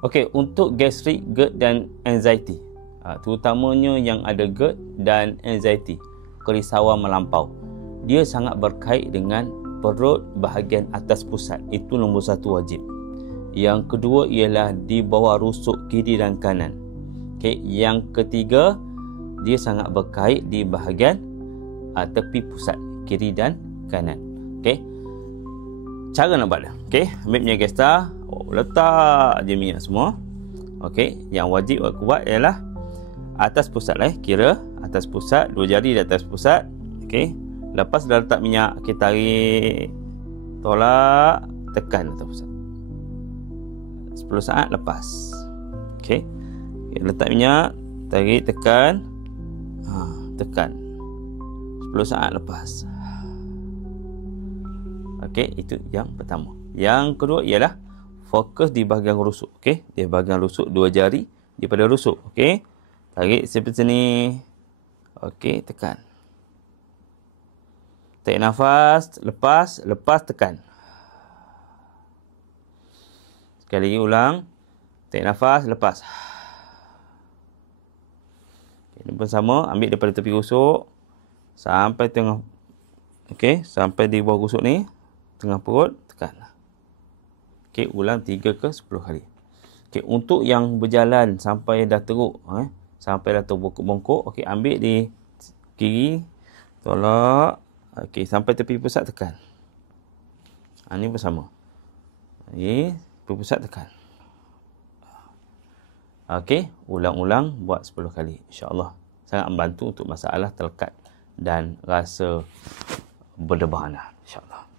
Okey, untuk gastrik, GERD dan anxiety, terutamanya yang ada GERD dan anxiety, kerisauan melampau, dia sangat berkait dengan perut bahagian atas pusat. Itu nombor satu wajib. Yang kedua ialah di bawah rusuk kiri dan kanan. Okey, yang ketiga, dia sangat berkait di bahagian tepi pusat kiri dan kanan. Okey, cara nak buat dia. Okey, ambil minyak gestar, letak je minyak semua. Okey, yang wajib aku buat ialah atas pusat lah. Kira atas pusat, dua jari di atas pusat. Okey, lepas dah letak minyak, kita tarik, tolak, tekan atas pusat. 10 saat lepas. Okey, letak minyak, tarik, tekan, tekan. 10 saat lepas. Okey, itu yang pertama. Yang kedua ialah fokus di bahagian rusuk. Okey, di bahagian rusuk, dua jari daripada rusuk. Okey, tarik seperti ni. Okey, tekan. Tarik nafas, lepas, tekan. Sekali lagi ulang. Tarik nafas, lepas. Ini pun sama, ambil daripada tepi rusuk sampai tengah. Okey, sampai di bawah rusuk ni, tengah perut, tekan. Okey, ulang 3 ke 10 kali. Okey, untuk yang berjalan sampai dah teruk, sampai dah terbongkok-bongkok, okey, ambil di kiri, tolak, okey, sampai tepi pusat, tekan. Ini pun sama. Ini tepi pusat, tekan. Okey, ulang-ulang buat 10 kali. InsyaAllah sangat membantu untuk masalah terlekat dan rasa berdebar. InsyaAllah.